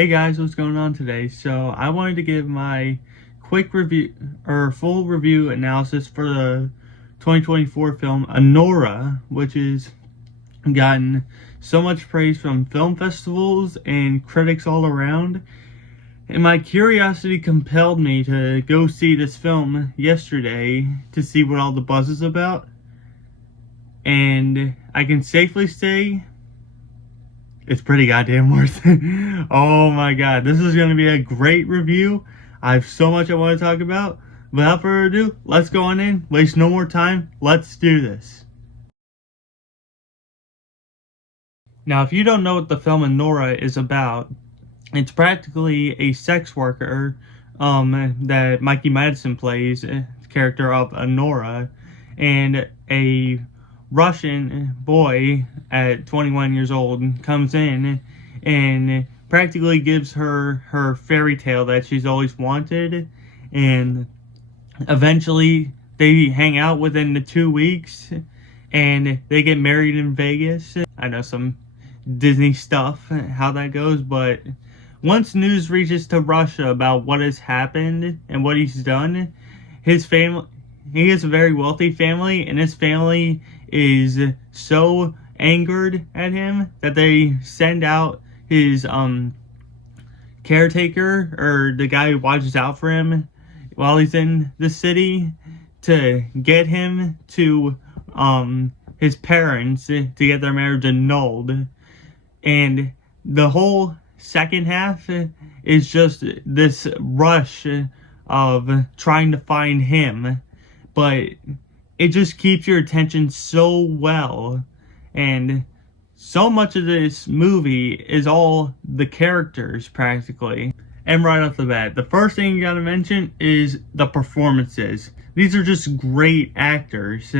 Hey guys, what's going on today? So I wanted to give my quick review or full review analysis for the 2024 film Anora, which has gotten so much praise from film festivals and critics all around. And my curiosity compelled me to go see this film yesterday to see what all the buzz is about. And I can safely say it's pretty goddamn worth it. Oh my god, this is going to be a great review. I have so much I want to talk about. Without further ado, let's go on in. Waste no more time. Let's do this. Now, if you don't know what the film Anora is about, it's practically a sex worker that Mikey Madison plays, character of Anora, and a Russian boy at 21 years old comes in and practically gives her fairy tale that she's always wanted, and eventually they hang out within the 2 weeks and they get married in Vegas. I know some Disney stuff, how that goes, but once news reaches to Russia about what has happened and what he's done, his family, he has a very wealthy family, and his family is so angered at him that they send out his caretaker, or the guy who watches out for him while he's in the city, to get him to his parents to get their marriage annulled. And the whole second half is just this rush of trying to find him, but it just keeps your attention so well. And so much of this movie is all the characters, practically. And right off the bat, the first thing you gotta mention is the performances. These are just great actors.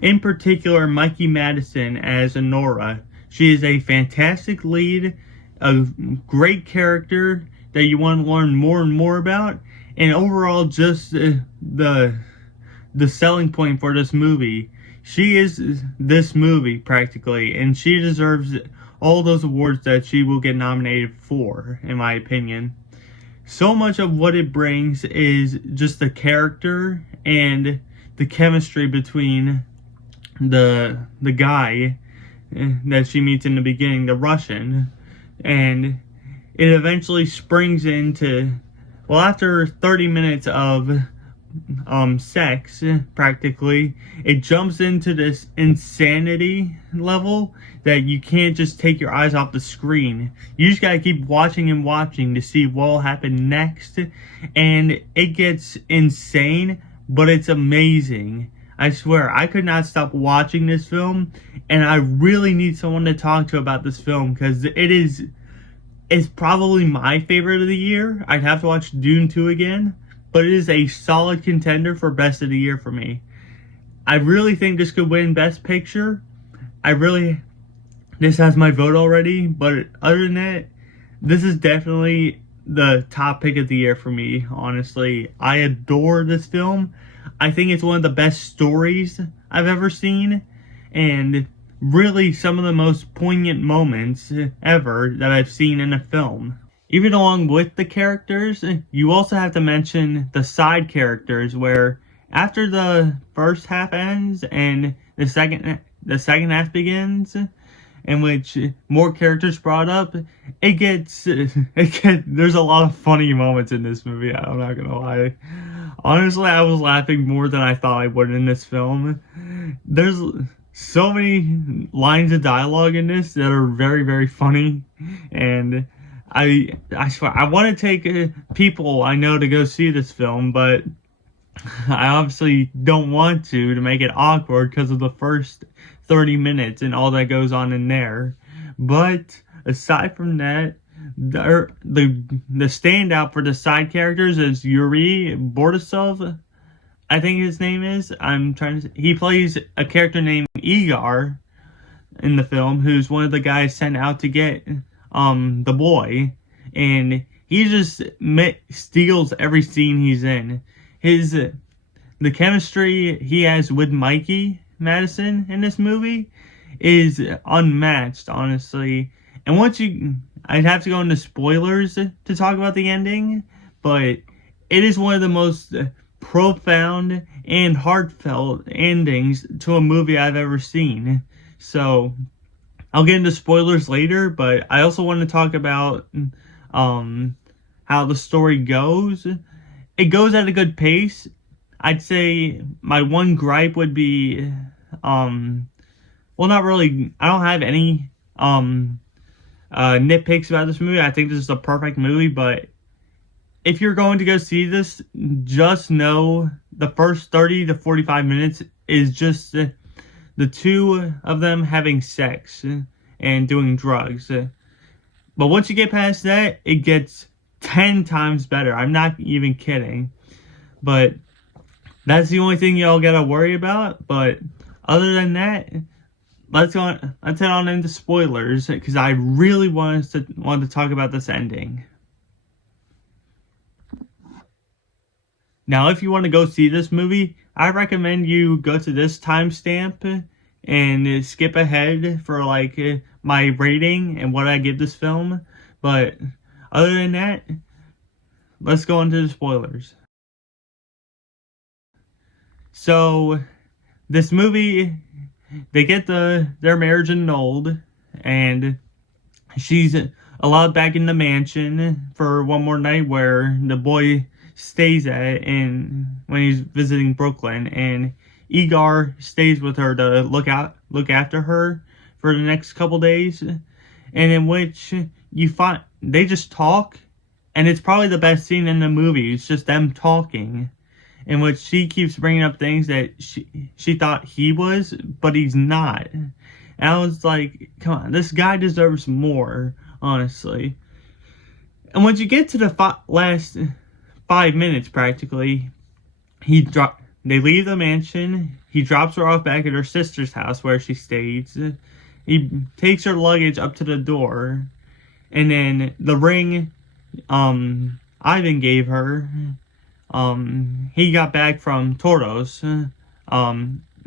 In particular, Mikey Madison as Anora. She is a fantastic lead, a great character that you want to learn more and more about, and overall just the selling point for this movie. She is this movie practically, and she deserves all those awards that she will get nominated for, in my opinion. So much of what it brings is just the character and the chemistry between the guy that she meets in the beginning, the Russian, and it eventually springs into, well, after 30 minutes of sex, practically, it jumps into this insanity level that you can't just take your eyes off the screen. You just gotta keep watching and watching to see what will happen next, and it gets insane, but it's amazing. I swear, I could not stop watching this film, and I really need someone to talk to about this film, because it's probably my favorite of the year. I'd have to watch Dune 2 again, but it is a solid contender for best of the year for me. I really think this could win Best Picture. This has my vote already, but other than that, this is definitely the top pick of the year for me, honestly. I adore this film. I think it's one of the best stories I've ever seen, and really some of the most poignant moments ever that I've seen in a film. Even along with the characters, you also have to mention the side characters, where after the first half ends and the second half begins, in which more characters brought up, there's a lot of funny moments in this movie. I'm not gonna lie. Honestly, I was laughing more than I thought I would in this film. There's so many lines of dialogue in this that are very, very funny, and I swear, I want to take people I know to go see this film, but I obviously don't want to make it awkward because of the first 30 minutes and all that goes on in there. But aside from that, the standout for the side characters is Yuri Borisov, I think his name is. He plays a character named Igor in the film, who's one of the guys sent out to get the boy, and he just steals every scene he's in. The chemistry he has with Mikey Madison in this movie is unmatched, honestly. And I'd have to go into spoilers to talk about the ending, but it is one of the most profound and heartfelt endings to a movie I've ever seen. So I'll get into spoilers later, but I also want to talk about how the story goes. It goes at a good pace. I'd say my one gripe would be, well, not really. I don't have any nitpicks about this movie. I think this is a perfect movie, but if you're going to go see this, just know the first 30 to 45 minutes is just the two of them having sex and doing drugs. But once you get past that, it gets 10 times better. I'm not even kidding. But that's the only thing y'all gotta worry about. But other than that, let's head on into spoilers, because I really want to talk about this ending. Now, if you want to go see this movie, I recommend you go to this timestamp and skip ahead for like my rating and what I give this film. But other than that, let's go into the spoilers. So, this movie, they get their marriage annulled, and she's allowed back in the mansion for one more night where the boy stays at when he's visiting Brooklyn, and Igor stays with her to look after her for the next couple days, and in which you find they just talk, and it's probably the best scene in the movie. It's just them talking, in which she keeps bringing up things that she thought he was, but he's not. And I was like, come on, this guy deserves more, honestly. And once you get to the last 5 minutes, practically, they leave the mansion. He drops her off back at her sister's house where she stays. He takes her luggage up to the door, and then the ring Ivan gave her, he got back from Toros,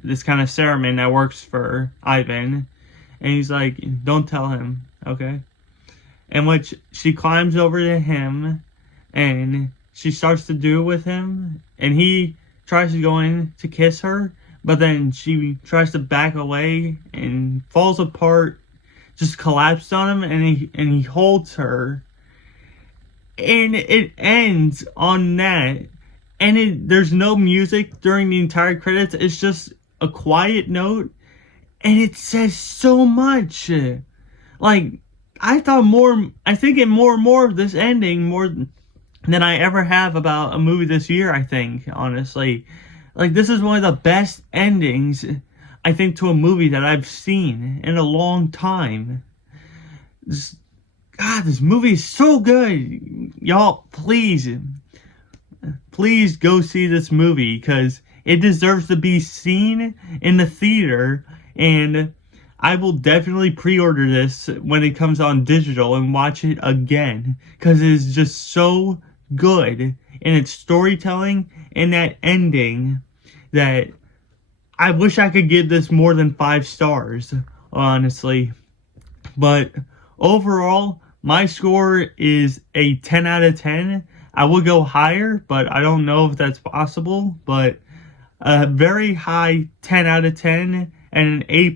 this kind of ceremony that works for Ivan, and he's like, don't tell him, okay? In which she climbs over to him, and she starts to do it with him, and he tries to go in to kiss her, but then she tries to back away and falls apart, just collapsed on him, and he holds her, and it ends on that. And there's no music during the entire credits. It's just a quiet note, and it says so much. Like, I think more and more of this ending more than I ever have about a movie this year, I think, honestly. Like, this is one of the best endings, I think, to a movie that I've seen in a long time. God, this movie is so good. Y'all, please go see this movie, because it deserves to be seen in the theater, and I will definitely pre-order this when it comes on digital and watch it again, because it is just so good in its storytelling and that ending that I wish I could give this more than 5 stars, honestly. But overall, my score is a 10 out of 10. I would go higher, but I don't know if that's possible. But a very high 10 out of 10 and an A+.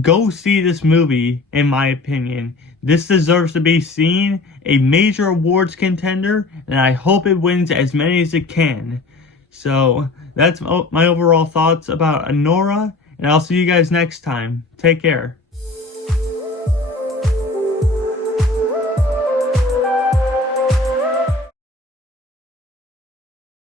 Go see this movie, in my opinion. This deserves to be seen, a major awards contender, and I hope it wins as many as it can. So, that's my overall thoughts about Anora, and I'll see you guys next time. Take care.